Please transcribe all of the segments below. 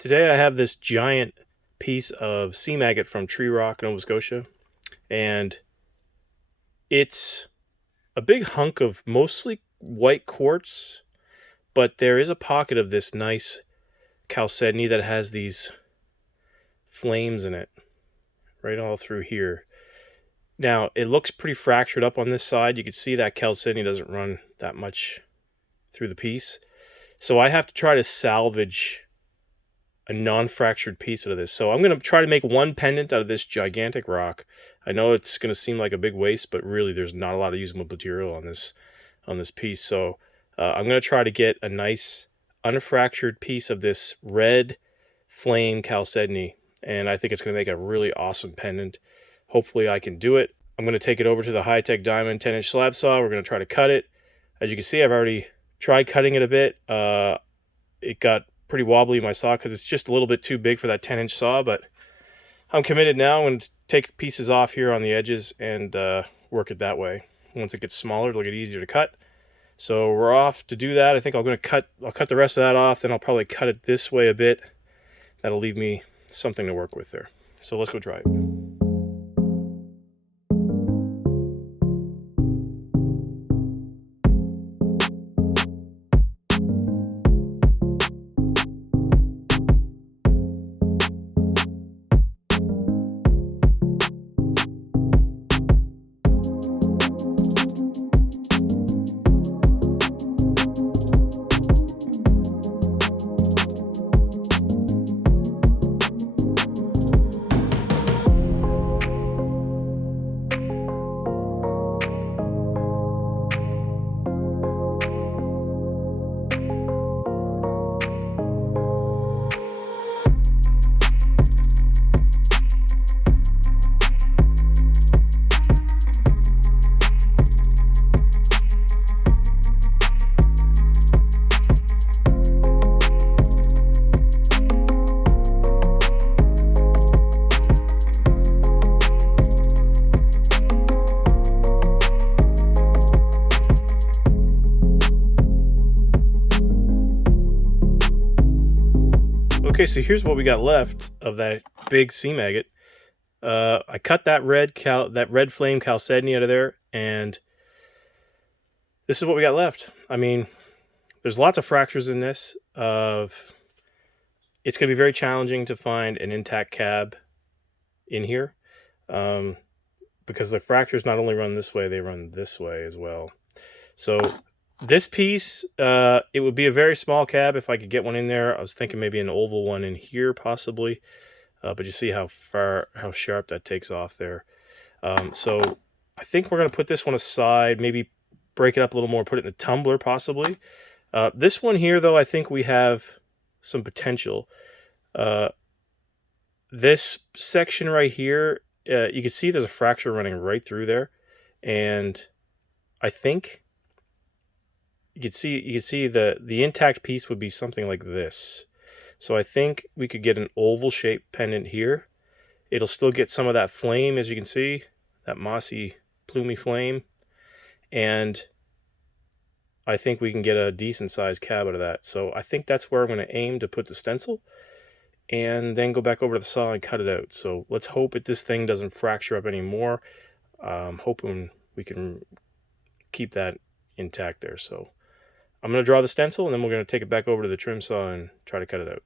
Today I have this giant piece of seam agate from Tree Rock, Nova Scotia, and it's a big hunk of mostly white quartz, but there is a pocket of this nice chalcedony that has these flames in it right all through here. Now, it looks pretty fractured up on this side. You can see that chalcedony doesn't run that much through the piece. So I have to try to salvage a non-fractured piece out of this. So I'm going to try to make one pendant out of this gigantic rock. I know it's going to seem like a big waste, but really there's not a lot of usable material on this piece. So I'm going to try to get a nice unfractured piece of this red flame chalcedony, and I think it's going to make a really awesome pendant. Hopefully I can do it. I'm going to take it over to the high-tech diamond 10-inch slab saw. We're going to try to cut it. As you can see, I've already tried cutting it a bit. It got pretty wobbly in my saw because it's just a little bit too big for that 10-inch saw, but I'm committed now. I'm going to take pieces off here on the edges and work it that way. Once it gets smaller, it'll get easier to cut. So we're off to do that. I think I'll cut the rest of that off, then I'll probably cut it this way a bit. That'll leave me something to work with there. So let's go try it. Okay, so here's what we got left of that big seam agate. I cut that red flame chalcedony out of there, and this is what we got left. I mean, there's lots of fractures in this. It's going to be very challenging to find an intact cab in here, because the fractures not only run this way, they run this way as well. So this piece, it would be a very small cab if I could get one in there. I was thinking maybe an oval one in here possibly, but you see how sharp that takes off there. So I think we're going to put this one aside, maybe break it up a little more, put it in the tumbler possibly. This one here, though, I think we have some potential. This section right here, you can see there's a fracture running right through there, and I think you can see the intact piece would be something like this. So I think we could get an oval shaped pendant here. It'll still get some of that flame, as you can see, that mossy, plumy flame, and I think we can get a decent sized cab out of that. So I think that's where I'm going to aim to put the stencil, and then go back over to the saw and cut it out. So let's hope that this thing doesn't fracture up anymore. I'm hoping we can keep that intact there. So I'm going to draw the stencil, and then we're going to take it back over to the trim saw and try to cut it out.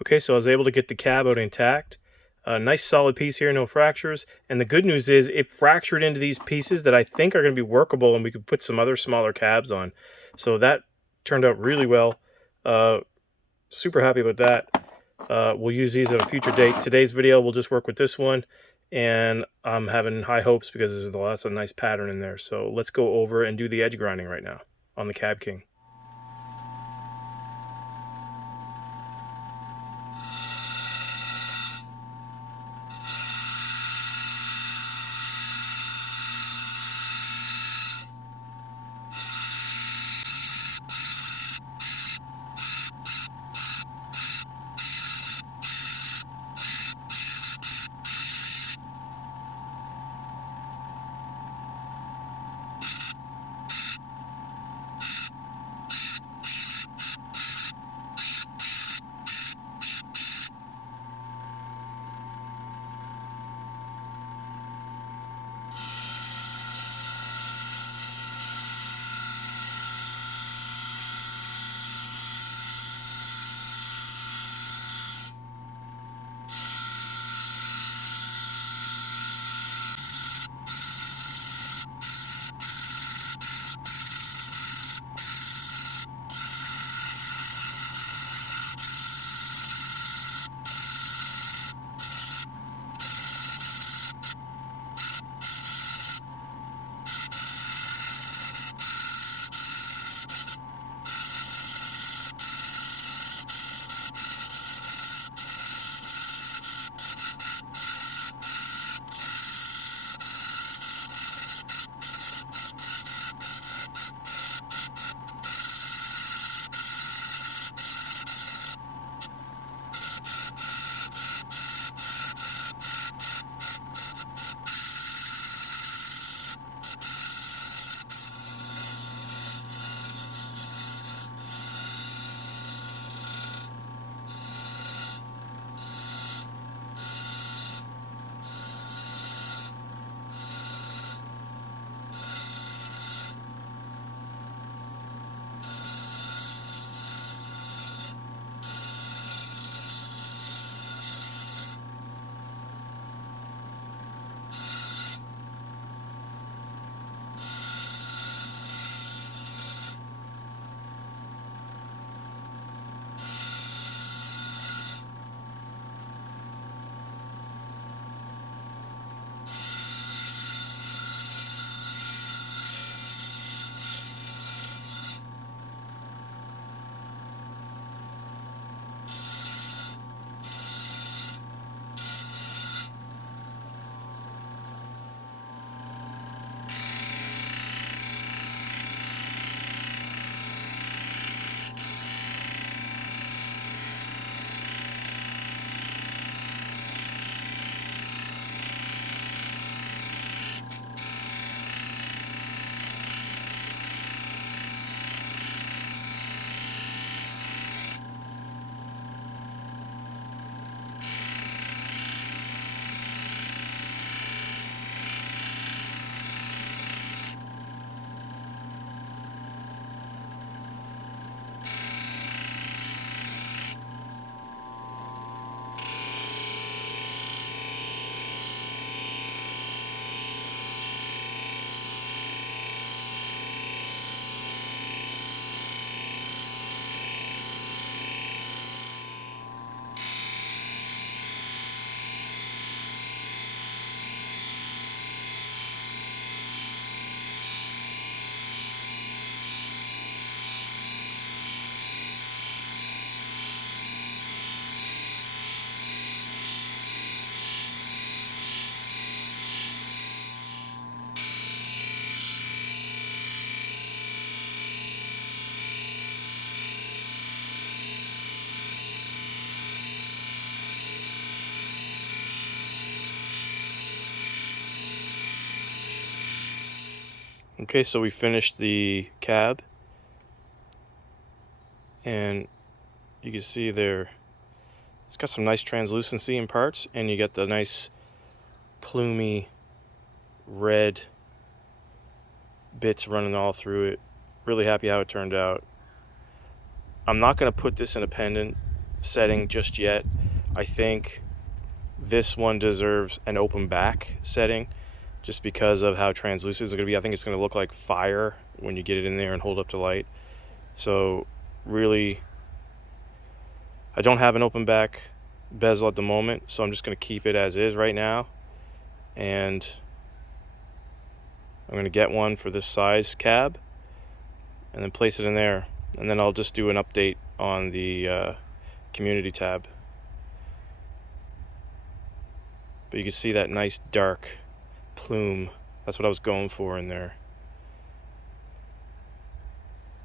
Okay, so I was able to get the cab out intact. A nice solid piece here, no fractures. And the good news is it fractured into these pieces that I think are going to be workable, and we could put some other smaller cabs on. So that turned out really well. Super happy about that. We'll use these at a future date. Today's video, we'll just work with this one, and I'm having high hopes because there's lots of nice pattern in there. So let's go over and do the edge grinding right now on the Cab King. Okay, so we finished the cab, and you can see there it's got some nice translucency in parts, and you get the nice plumy red bits running all through it. Really happy how it turned out. I'm not going to put this in a pendant setting just yet. I think this one deserves an open back setting just because of how translucent it's going to be. I think it's going to look like fire when you get it in there and hold up to light. So really, I don't have an open back bezel at the moment, so I'm just going to keep it as is right now. And I'm going to get one for this size cab and then place it in there. And then I'll just do an update on the community tab. But you can see that nice dark plume. That's what I was going for in there.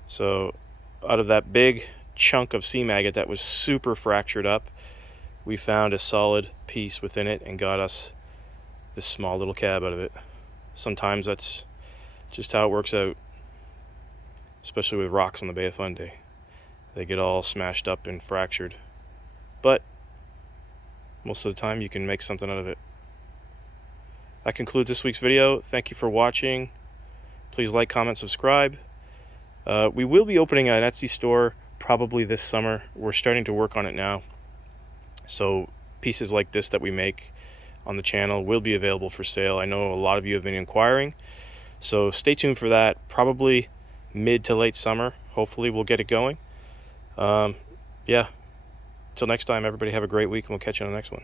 So out of that big chunk of seam agate that was super fractured up, we found a solid piece within it and got us this small little cab out of it. Sometimes that's just how it works out, especially with rocks on the Bay of Fundy. They get all smashed up and fractured, but most of the time you can make something out of it. That concludes this week's video. Thank you for watching. Please like, comment, subscribe. We will be opening an Etsy store probably this summer. We're starting to work on it now. So pieces like this that we make on the channel will be available for sale. I know a lot of you have been inquiring, so stay tuned for that. Probably mid to late summer. Hopefully we'll get it going. Yeah. Till next time, everybody have a great week, and we'll catch you on the next one.